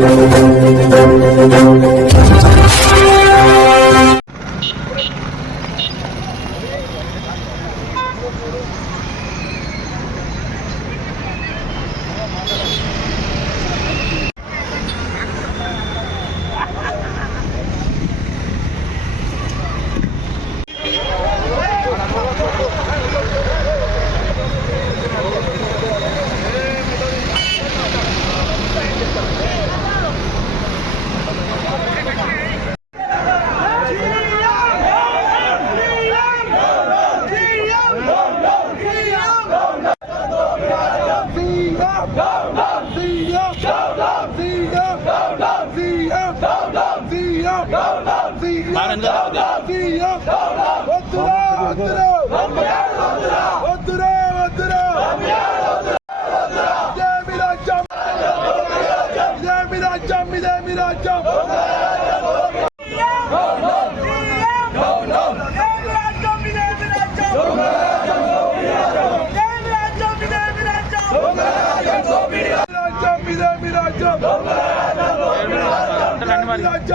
Música Miraç Cam, Miraç Cam, Miraç Cam. వస్తారు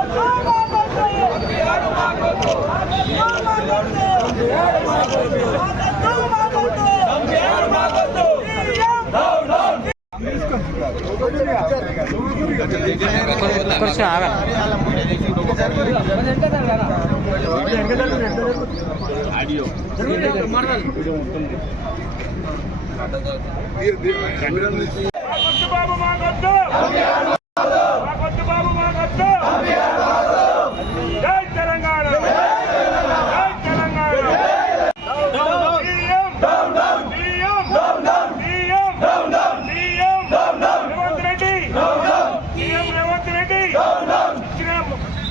వస్తారు కొత్త బాబు మాకొద్దు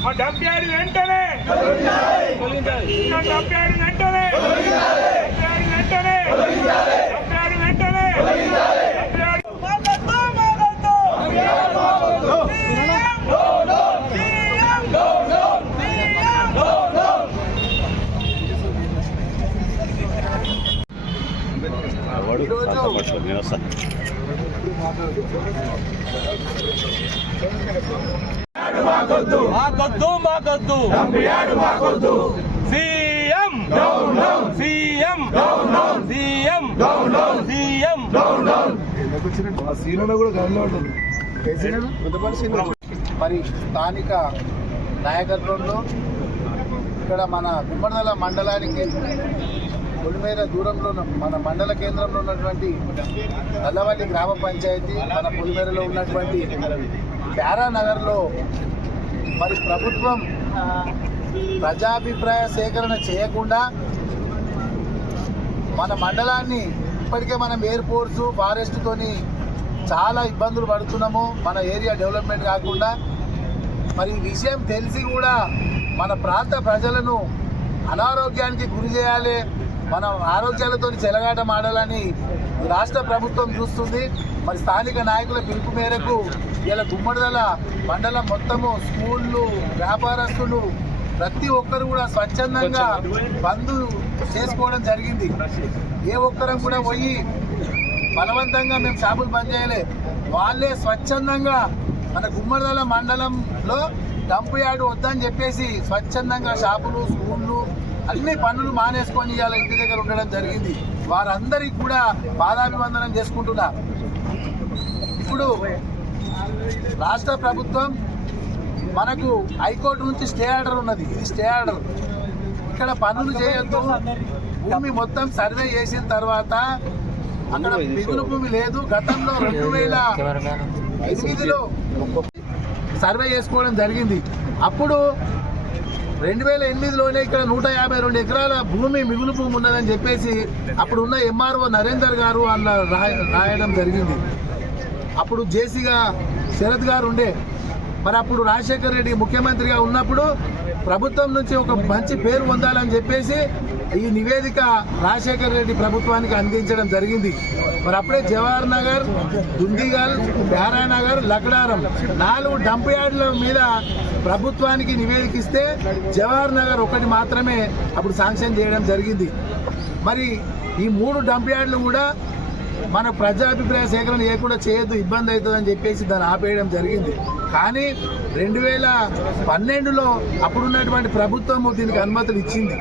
మా డబ్బు ఆడి వెంటనే. డబ్బు ఆడి వెంటనే. డబ్బు ఆడి వెంటనే డబ్బు వెంటనే డబ్బు ఆడి మాకొద్దు. మాకొద్దు సీఎం. సీఎం. సీఎం. సీఎం. మరి స్థానిక నాయకత్వంలో ఇక్కడ మన గుమ్మడిదల మండలానికి పొలిమేర దూరంలో ఉన్న- మన మండల కేంద్రంలో ఉన్నటువంటి నల్లవల్లి గ్రామ పంచాయతీ మన పొలిమేరలో ఉన్నటువంటి ప్యారానగర్లో మరి ప్రభుత్వం ప్రజాభిప్రాయ సేకరణ చేయకుండా మన మండలాన్ని ఇప్పటికే మనం ఎయిర్పోర్ట్స్ ఫారెస్ట్తోని చాలా ఇబ్బందులు పడుతున్నాము. మన ఏరియా డెవలప్మెంట్ కాకుండా. మరి ఈ విషయం తెలిసి కూడా మన ప్రాంత ప్రజలను అనారోగ్యానికి గురి చేయాలి. మన ఆరోగ్యాలతో చెలగాటం ఆడాలని రాష్ట్ర ప్రభుత్వం చూస్తుంది. మరి స్థానిక నాయకుల పిలుపు మేరకు ఇలా గుమ్మడిదల మండలం మొత్తము స్కూళ్ళు వ్యాపారస్తులు ప్రతి ఒక్కరు కూడా స్వచ్ఛందంగా బంద్ చేసుకోవడం జరిగింది. ఏ ఒక్కరం కూడా పోయి బలవంతంగా మేము షాపులు బంద్ చేయలే. వాళ్ళే స్వచ్ఛందంగా మన గుమ్మడిదల మండలంలో డంపు యార్డు వద్దని చెప్పేసి స్వచ్ఛందంగా షాపులు స్కూళ్ళు అన్ని పనులు మానేసుకొని ఇవాళ ఇంటి దగ్గర ఉండడం జరిగింది. వారందరికీ కూడా పాదాభివందనం చేసుకుంటున్నారు ఇప్పుడు రాష్ట్ర ప్రభుత్వం మనకు హైకోర్టు నుంచి స్టే ఆర్డర్ ఉన్నది. ఇది స్టే ఆర్డర్. ఇక్కడ పనులు చేయొద్దు. భూమి మొత్తం సర్వే చేసిన తర్వాత అక్కడ మిగులు భూమి లేదు. గతంలో రెండు వేల ఎనిమిదిలో సర్వే చేసుకోవడం జరిగింది. అప్పుడు రెండు వేల ఎనిమిదిలోనే ఇక్కడ నూట యాభై రెండు ఎకరాల భూమి మిగులు భూమి ఉన్నదని చెప్పేసి అప్పుడు ఉన్న ఎంఆర్ఓ నరేందర్ గారు అన్న రాయ- రాయడం జరిగింది. అప్పుడు జేసీగా శరద్ గారు ఉండే. మరి అప్పుడు రాజశేఖర్ రెడ్డి ముఖ్యమంత్రిగా ఉన్నప్పుడు ప్రభుత్వం నుంచి ఒక మంచి పేరు పొందాలని చెప్పేసి ఈ నివేదిక రాజశేఖర్ రెడ్డి ప్రభుత్వానికి అందించడం జరిగింది. మరి అప్పుడే జవహర్ నగర్ దుందిగల్ నగర్ లక్డారం నాలుగు డంప్ యార్డుల మీద ప్రభుత్వానికి నివేదికిస్తే జవహర్ నగర్ ఒకటి మాత్రమే అప్పుడు శాంక్షన్ చేయడం జరిగింది. మరి ఈ మూడు డంప్ యార్డులు కూడా మన ప్రజాభిప్రాయ సేకరణ చేయకుండా చేయొద్దు ఇబ్బంది అవుతుందని చెప్పేసి దాన్ని ఆపేయడం జరిగింది. కానీ రెండు వేల పన్నెండులో అప్పుడున్నటువంటి ప్రభుత్వము దీనికి అనుమతులు ఇచ్చింది.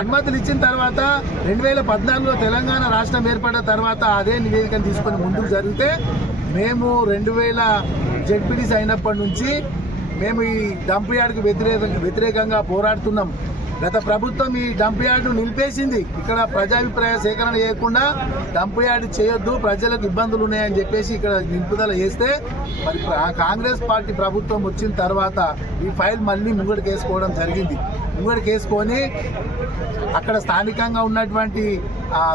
అనుమతులు ఇచ్చిన తర్వాత రెండు వేల పద్నాలుగులో తెలంగాణ రాష్ట్రం ఏర్పడిన తర్వాత అదే నివేదికను తీసుకొని ముందుకు జరిగితే మేము రెండు వేల జడ్పీడీసీ అయినప్పటి నుంచి మేము ఈ డంప్ యార్డ్కి వ్యతిరేక వ్యతిరేకంగా పోరాడుతున్నాం. గత ప్రభుత్వం ఈ డంప్ యార్డు నిలిపేసింది. ఇక్కడ ప్రజాభిప్రాయ సేకరణ చేయకుండా డంప్ యార్డు చేయొద్దు ప్రజలకు ఇబ్బందులు ఉన్నాయని చెప్పేసి ఇక్కడ నిలుపుదల చేస్తే మరి కాంగ్రెస్ పార్టీ ప్రభుత్వం వచ్చిన తర్వాత ఈ ఫైల్ మళ్ళీ ముంగడికేసుకోవడం జరిగింది. ముంగడికేసుకొని అక్కడ స్థానికంగా ఉన్నటువంటి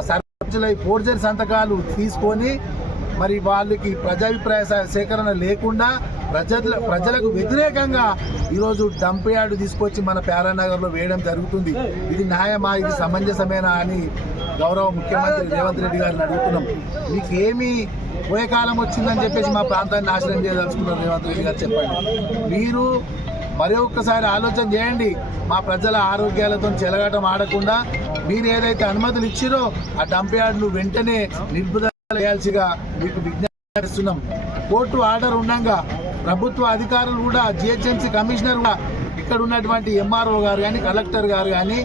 సర్పంచుల ఫోర్జర్ సంతకాలు తీసుకొని మరి వాళ్ళకి ప్రజాభిప్రాయ సేకరణ లేకుండా ప్రజల ప్రజలకు వ్యతిరేకంగా ఈరోజు డంప్ యార్డ్ తీసుకొచ్చి మన ప్యారానగర్లో వేయడం జరుగుతుంది. ఇది న్యాయమా? ఇది సమంజసమేనా అని గౌరవ ముఖ్యమంత్రి రేవంత్ రెడ్డి గారిని అడుగుతున్నాం. మీకు ఏమి పోయే కాలం వచ్చిందని చెప్పేసి మా ప్రాంతాన్ని నాశనం చేయదలుచుకున్నారు రేవంత్ రెడ్డి గారు చెప్పండి. మీరు మరి ఒక్కసారి ఆలోచన చేయండి. మా ప్రజల ఆరోగ్యాలతో చెలగాటం ఆడకుండా మీరు ఏదైతే అనుమతులు ఇచ్చిరో ఆ డంప్ యార్డులు వెంటనే నిలుపుదల చేయాల్సిగా మీకు విజ్ఞాపిస్తున్నాం కోర్టు ఆర్డర్ ఉండగా ప్రభుత్వ అధికారులు కూడా జిహెచ్ఎంసీ కమిషనర్ కూడా ఇక్కడ ఉన్నటువంటి ఎంఆర్ఓ గారు కానీ కలెక్టర్ గారు కానీ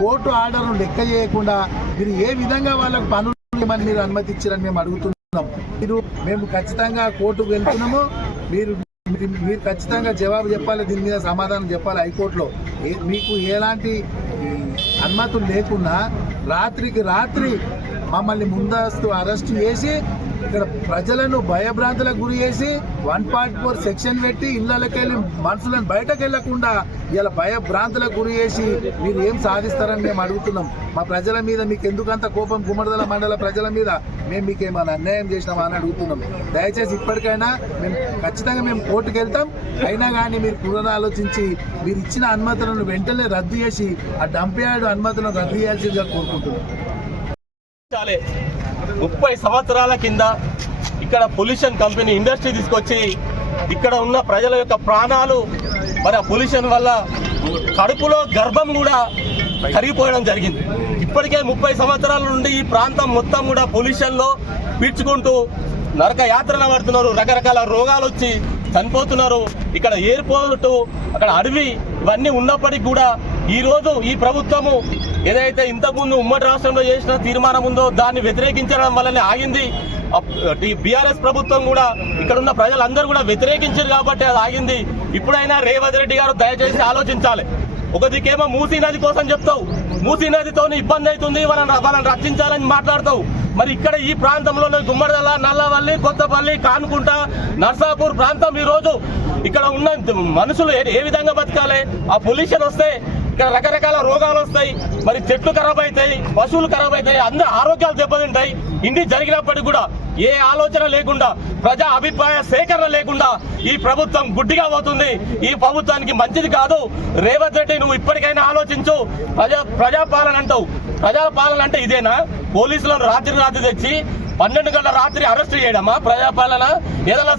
కోర్టు ఆర్డర్ను లెక్క చేయకుండా మీరు ఏ విధంగా వాళ్ళకు పనులు ఇవ్వమని మీరు అనుమతి ఇచ్చారని మేము అడుగుతున్నాం. మీరు మేము ఖచ్చితంగా కోర్టుకు వెళ్తున్నాము. మీరు మీరు ఖచ్చితంగా జవాబు చెప్పాలి దీని మీద సమాధానం చెప్పాలి హైకోర్టులో. మీకు ఎలాంటి అనుమతులు లేకున్నా రాత్రికి రాత్రి మమ్మల్ని ముందస్తు అరెస్ట్ చేసి ఇక్కడ ప్రజలను భయభ్రాంతులకు గురి చేసి వన్ పాయింట్ ఫోర్ సెక్షన్ పెట్టి ఇళ్ళకి వెళ్ళి మనుషులను బయటకు వెళ్ళకుండా ఇలా భయభ్రాంతులకు గురి చేసి మీరు ఏం సాధిస్తారని మేము అడుగుతున్నాం. మా ప్రజల మీద మీకు ఎందుకంత కోపం గుమ్మడదల మండల ప్రజల మీద మేము మీకు ఏమైనా అన్యాయం చేసినామా అని అడుగుతున్నాం. దయచేసి ఇప్పటికైనా మేము ఖచ్చితంగా మేము కోర్టుకు వెళ్తాం. అయినా కానీ మీరు పునరాలోచించి మీరు ఇచ్చిన అనుమతులను వెంటనే రద్దు చేసి ఆ డంప్ యార్డ్ అనుమతులను రద్దు చేయాల్సిందిగా కోరుకుంటున్నాం. ముప్పై సంవత్సరాల కింద ఇక్కడ పొల్యూషన్ కంపెనీ ఇండస్ట్రీ తీసుకొచ్చి ఇక్కడ ఉన్న ప్రజల యొక్క ప్రాణాలు మరి ఆ పొల్యూషన్ వల్ల కడుపులో గర్భం కూడా కరిగిపోవడం జరిగింది. ఇప్పటికే ముప్పై సంవత్సరాల నుండి ఈ ప్రాంతం మొత్తం కూడా పొల్యూషన్లో పీడ్చుకుంటూ నరక యాత్రన పడుతున్నారు. రకరకాల రోగాలు వచ్చి చనిపోతున్నారు. ఇక్కడ ఎయిర్పోర్టు అక్కడ అడవి ఇవన్నీ ఉన్నప్పటికీ కూడా ఈరోజు ఈ ప్రభుత్వము ఏదైతే ఇంతకుముందు ఉమ్మడి రాష్ట్రంలో చేసిన తీర్మానం ఉందో దాన్ని వ్యతిరేకించడం వల్లనే ఆగింది. బీఆర్ఎస్ ప్రభుత్వం కూడా ఇక్కడ ఉన్న ప్రజలందరూ కూడా వ్యతిరేకించారు కాబట్టి అది ఆగింది. ఇప్పుడైనా రేవంత్ రెడ్డి గారు దయచేసి ఆలోచించాలి. ఒక దిక్కేమో మూసీ నది కోసం చెప్తావు. మూసీ నదితో ఇబ్బంది అవుతుంది వాళ్ళని వాళ్ళని రక్షించాలని మాట్లాడతావు. మరి ఇక్కడ ఈ ప్రాంతంలో గుమ్మడిదల నల్లవల్లి కొత్తపల్లి కానుకుంట నర్సాపూర్ ప్రాంతం ఈ రోజు ఇక్కడ ఉన్న మనుషులు ఏ- ఏ విధంగా బతకాలి? ఆ పొల్యూషన్ వస్తే ఇక్కడ రకరకాల రోగాలు వస్తాయి. మరి చెట్లు ఖరాబ్ అవుతాయి పశువులు ఖరాబ్ అవుతాయి అందరి ఆరోగ్యాలు దెబ్బతింటాయి. ఇన్ని జరిగినప్పటికీ కూడా ఏ ఆలోచన లేకుండా ప్రజా అభిప్రాయ సేకరణ లేకుండా ఈ ప్రభుత్వం గుడ్డిగా పోతుంది. ఈ ప్రభుత్వానికి మంచిది కాదు. రేవంత్ రెడ్డి నువ్వు ఇప్పటికైనా ఆలోచించు. ప్రజా ప్రజాపాలన అంటావు. ప్రజాపాలన అంటే ఇదేనా? పోలీసులను రాత్రి రాత్రి తెచ్చి పన్నెండు గంటల రాత్రి అరెస్ట్ చేయడమా? ప్రజాపాలన? ఏదైనా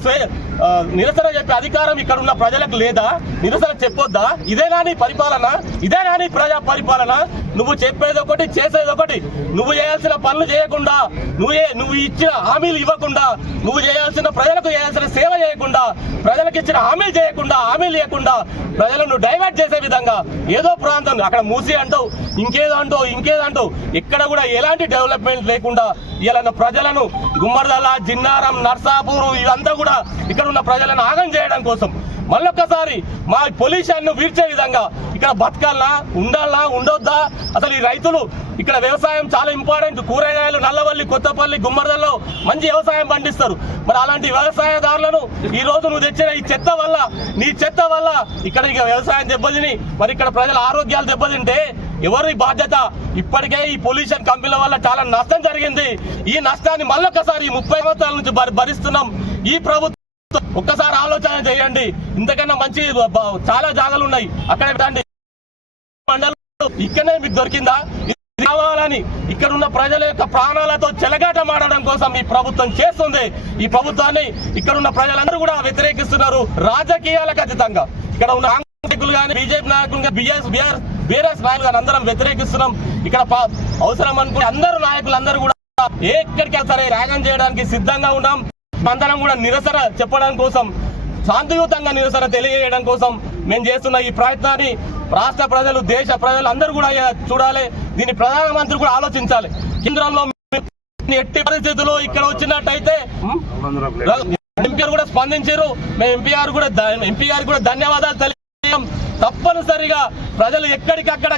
నిరసన చెప్పే అధికారం ఇక్కడ ఉన్న ప్రజలకు లేదా? నిరసన చెప్పొద్దా? ఇదేనా నీ పరిపాలన? ఇదేనా నీ ప్రజా పరిపాలన? నువ్వు చెప్పేది ఒకటి చేసేది ఒకటి. నువ్వు చేయాల్సిన పనులు చేయకుండా నువ్వు నువ్వు ఇచ్చిన హామీలు ఇవ్వకుండా నువ్వు చేయాల్సిన ప్రజలకు చేయాల్సిన సేవ చేయకుండా ప్రజలకు ఇచ్చిన హామీలు చేయకుండా హామీలు లేకుండా ప్రజలను డైవర్ట్ చేసే విధంగా ఏదో ప్రాంతం అక్కడ మూసి అంటావు ఇంకేదో అంటావు ఇంకేదో అంటావు. ఇక్కడ కూడా ఎలాంటి డెవలప్మెంట్ లేకుండా ఇలా ప్రజలను గుమ్మర్దల జిన్నారం నర్సాపూర్ ఇదంతా కూడా ఇక్కడ ఉన్న ప్రజలను ఆగం చేయడం కోసం మళ్ళొక్కసారి మా పొల్యూషన్ను వీర్చే విధంగా ఇక్కడ బతకాలనా ఉండాలా ఉండొద్దా? అసలు ఈ రైతులు ఇక్కడ వ్యవసాయం చాలా ఇంపార్టెంట్. కూరగాయలు నల్లవల్లి కొత్తపల్లి గుమ్మడిదల్లో మంచి వ్యవసాయం పండిస్తారు. మరి అలాంటి వ్యవసాయదారులను ఈ రోజు నువ్వు తెచ్చిన ఈ చెత్త వల్ల నీ చెత్త వల్ల ఇక్కడ ఇక వ్యవసాయం దెబ్బతిని మరి ఇక్కడ ప్రజల ఆరోగ్యాలు దెబ్బతింటే ఎవరి బాధ్యత? ఇప్పటికే ఈ పొల్యూషన్ కంపెనీల వల్ల చాలా నష్టం జరిగింది. ఈ నష్టాన్ని మళ్ళొకసారి ముప్పై సంవత్సరాల నుంచి భరిస్తున్నాం. ఈ ప్రభుత్వం ఒక్కసారి ఆలోచన చేయండి. ఇంతకన్నా మంచి చాలా జాగాలు ఉన్నాయి. అక్కడ పెట్టండి. మండలం ఇక్కడనే మీకు దొరికిందా? ఇది కావాలని ఇక్కడ ఉన్న ప్రజల యొక్క ప్రాణాలతో చెలగాట మాడడం కోసం ఈ ప్రభుత్వం చేస్తుంది. ఈ ప్రభుత్వాన్ని ఇక్కడ ఉన్న ప్రజలందరూ కూడా వ్యతిరేకిస్తున్నారు రాజకీయాలకు అతీతంగా ఇక్కడ ఉన్న నాయకులు కానీ బీజేపీ నాయకులు కానీ బిఆర్ బీఆర్ఎస్ నాయకులు కానీ అందరం వ్యతిరేకిస్తున్నాం. ఇక్కడ అవసరం అనుకుంటే అందరూ నాయకులు అందరూ కూడా ఎక్కడికి సరే రాగం చేయడానికి సిద్ధంగా ఉన్నాం. స్పందనం కూడా నిరసన చెప్పడం కోసం శాంతియుతంగా నిరసన తెలియజేయడం కోసం మేము చేస్తున్న ఈ ప్రయత్నాన్ని రాష్ట్ర ప్రజలు దేశ ప్రజలు అందరూ కూడా చూడాలి. దీన్ని ప్రధానమంత్రి కూడా ఆలోచించాలి. కేంద్రంలో ఎట్టి పరిస్థితుల్లో ఇక్కడ వచ్చినట్టయితే ఎంపీఆర్ కూడా స్పందించారు. మేము ఎంపీఆర్ కూడా ఎంపీఆర్ కూడా ధన్యవాదాలు తెలియజేయం. తప్పనిసరిగా ప్రజలు ఎక్కడికక్కడ